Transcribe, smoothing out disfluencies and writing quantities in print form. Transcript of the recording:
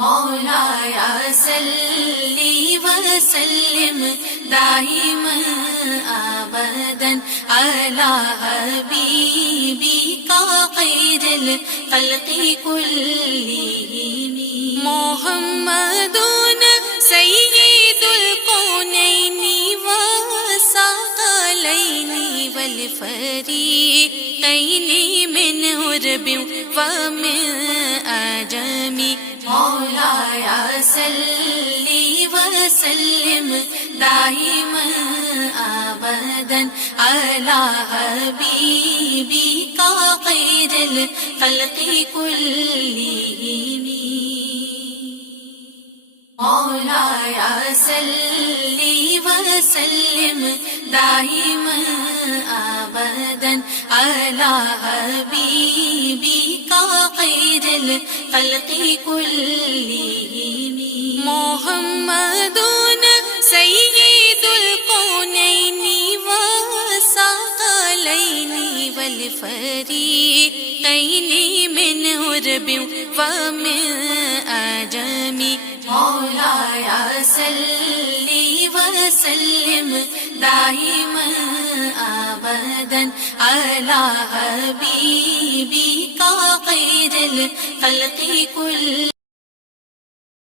مولاي صل وسلم دائما ابدا على حبيبك خير الخلق كلهم محمد سيد الكونين والثقلين والفريقين من عرب ومن عجم مولاي صل وسلم دائما ابدا على حبيبك خير الخلق كلهم مولاي صل وسلم دائما ابدا على حبيبك خير الخلق كلهم محمد سيد الكونين والثقلين والفريقين من عرب ومن عجم مولاي صل وسلم دائما ابدا على حبيبك خير الخلق كل